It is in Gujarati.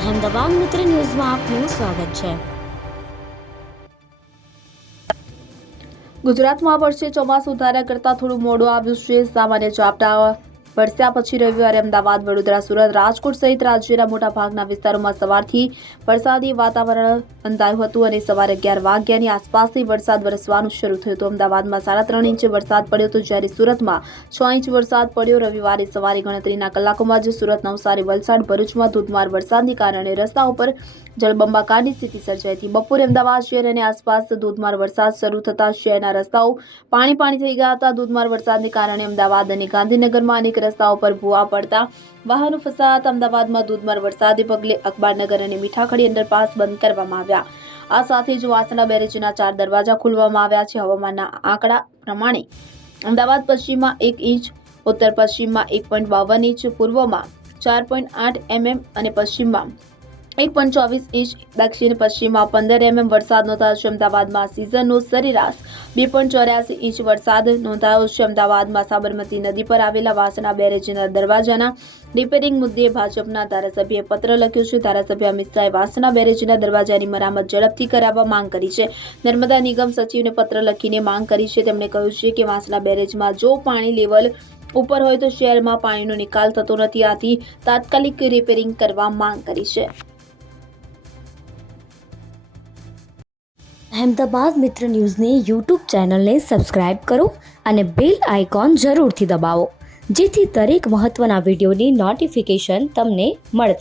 અહેમદાબાદ મિત્ર ન્યૂઝમાં આપનું સ્વાગત છે। ગુજરાતમાં વર્ષે ચોમાસું ધાર્યા કરતાં થોડું મોડું આવ્યું છે। સામાન્ય ઝાપટા વરસ્યા પછી રવિવારે અમદાવાદ, વડોદરા, સુરત, રાજકોટ સહિત રાજ્યના મોટા ભાગના વિસ્તારોમાં સવારથી વરસાદી વાતાવરણ બંધાયું હતું અને સવારે 11 વાગ્યાની આસપાસથી વરસાદ વરસવાનું શરૂ થયું હતું। અમદાવાદમાં 3.5 ઇંચ વરસાદ પડ્યો હતો, જ્યારે સુરતમાં 6 ઇંચ વરસાદ પડ્યો। રવિવારે સવારે ગણતરીના કલાકોમાં જ સુરત, નવસારી, વલસાડ, ભરૂચમાં ધોધમાર વરસાદને કારણે રસ્તાઓ પર જળબંબાકારની સ્થિતિ સર્જાઈ હતી। બપોરે અમદાવાદ શહેર અને આસપાસ ધોધમાર વરસાદ શરૂ થતાં શહેરના રસ્તાઓ પાણી થઈ ગયા હતા। ધોધમાર વરસાદને કારણે અમદાવાદ અને ગાંધીનગરમાં અનેક રસ્તાઓ પર ભૂવા પડતા વાહનો ફસાયા હતા। અમદાવાદમાં ધોધમાર વરસાદને પગલે અખબારનગર અને મીઠાખડી અંડરપાસ બંધ કરવામાં આવ્યા। આ સાથે જ વાસણા બેરેજના 4 દરવાજા ખોલવામાં આવ્યા છે। હવામાનના આંકડા પ્રમાણે અમદાવાદ પશ્ચિમમાં 1 ઇંચ, ઉત્તર પશ્ચિમમાં 1.52 ઇંચ, પૂર્વમાં 4.8 mm અને પશ્ચિમમાં 1.24 ઇંચ, દક્ષિણ પશ્ચિમમાં 15 mm વરસાદ નોંધાયો છે। અમદાવાદમાં સિઝનનો સરેરાશ 2.84 ઇંચ વરસાદ નોંધાયો છે। અમદાવાદમાં સાબરમતી નદી પર આવેલા વાસણા બેરેજના દરવાજાના રિપેરિંગ મુદ્દે ભાજપના ધારાસભ્યએ પત્ર લખ્યો છે। ધારાસભ્ય અમિત શાહે વાસણા બેરેજના દરવાજાની મરામત ઝડપથી કરાવવા માંગ કરી છે। નર્મદા નિગમ સચિવને પત્ર લખીને માંગ કરી છે। તેમણે કહ્યું છે કે વાસણા બેરેજમાં જો પાણી લેવલ ઉપર હોય તો શહેરમાં પાણીનો નિકાલ થતો નથી, આથી તાત્કાલિક રિપેરિંગ કરવા માંગ કરી છે। અહેમદાબાદ મિત્ર ન્યૂઝની યુટ્યુબ ચેનલને સબસ્ક્રાઇબ કરો અને બેલ આઇકોન જરૂરથી દબાવો, જેથી દરેક મહત્વના વિડીયોની નોટિફિકેશન તમને મળતી